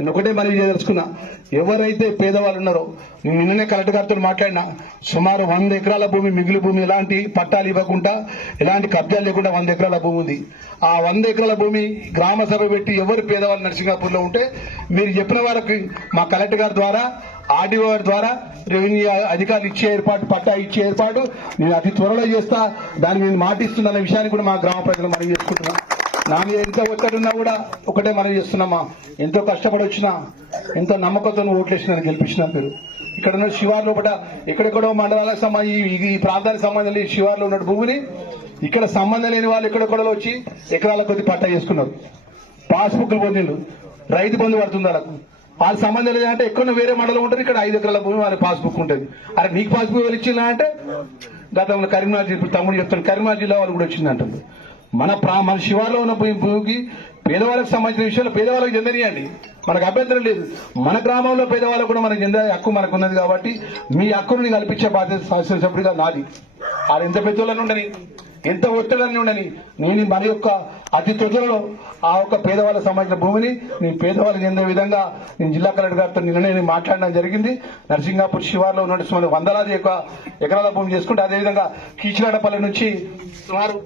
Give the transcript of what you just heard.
నేను ఒకటే మనవి చేయదలుచుకున్నా, ఎవరైతే పేదవాళ్ళు ఉన్నారో నేను నిన్ననే కలెక్టర్ గారితో మాట్లాడినా, సుమారు 100 ఎకరాల భూమి మిగిలి భూమి ఎలాంటి పట్టాలు ఇవ్వకుండా ఎలాంటి కబ్జాలు లేకుండా 100 ఎకరాల భూమి ఉంది. ఆ 100 ఎకరాల భూమి గ్రామ సభ పెట్టి ఎవరు పేదవాళ్ళు నరసింగాపూర్ లో ఉంటే మీరు చెప్పిన వారికి మా కలెక్టర్ గారి ద్వారా ఆర్డీఓ గారి ద్వారా రెవెన్యూ అధికారులు ఇచ్చే ఏర్పాటు పట్టా ఇచ్చే ఏర్పాటు నేను అతి త్వరలో చేస్తా. దాన్ని నేను మాటిస్తున్న విషయాన్ని కూడా మా గ్రామ ప్రజలు మనం చేసుకుంటున్నాం. నా మీద ఎంత ఒక్కటి ఉన్నా కూడా ఒకటే మనం చేస్తున్నామా, ఎంతో కష్టపడి వచ్చినా ఎంతో నమ్మకంతో ఓట్లేసిన గెలిపించిన మీరు ఇక్కడ ఉన్న శివార్ లోపల ఎక్కడెక్కడో మండలాలకు సంబంధించి ఈ ప్రాంతానికి సంబంధించి శివార్లో ఉన్న భూమిని ఇక్కడ సంబంధం లేని వాళ్ళు ఎక్కడెక్కడో వచ్చి ఎకరాల కొద్ది పట్టా చేసుకున్నారు. పాస్బుక్లు పొందిండు, రైతు బంధు పడుతుంది వాళ్ళకు. వాళ్ళ సంబంధం లేదంటే ఎక్కడో వేరే మండలం ఉంటుంది, ఇక్కడ 5 ఎకరాల భూమి వాళ్ళ పాస్బుక్ ఉంటుంది. అరే నీకు పాస్బుక్ ఎవరు ఇచ్చిందా అంటే గతంలో కరీంనగర్, ఇప్పుడు తమ్ముడు చెప్తాను కరీంనగర్ జిల్లా వాళ్ళు కూడా వచ్చిందంటారు. మన శివార్లో ఉన్న భూమికి పేదవాళ్ళకి సంబంధించిన విషయాలు పేదవాళ్ళకి చెందనియండి, మనకు అభ్యంతరం లేదు. మన గ్రామంలో పేదవాళ్ళకు కూడా మనకు చెందే హక్కు మనకు ఉన్నది కాబట్టి మీ హక్కుని కల్పించే బాధ్యత శాసనసభ్యుడిగా నాది. అది ఎంత పెద్దోళ్ళని ఉండని, ఎంత ఒత్తిడిని ఉండని, నేను మన యొక్క అతి త్వరలో ఆ యొక్క పేదవాళ్ళకి సంబంధించిన భూమిని నేను పేదవాళ్ళకి చెందే విధంగా నేను జిల్లా కలెక్టర్ గారితో నిన్ననే మాట్లాడడం జరిగింది. నరసింగాపూర్ శివార్లో ఉన్న వందలాది ఎకరాల భూమి చేసుకుంటే అదేవిధంగా కీచిరాడపల్లి నుంచి సుమారు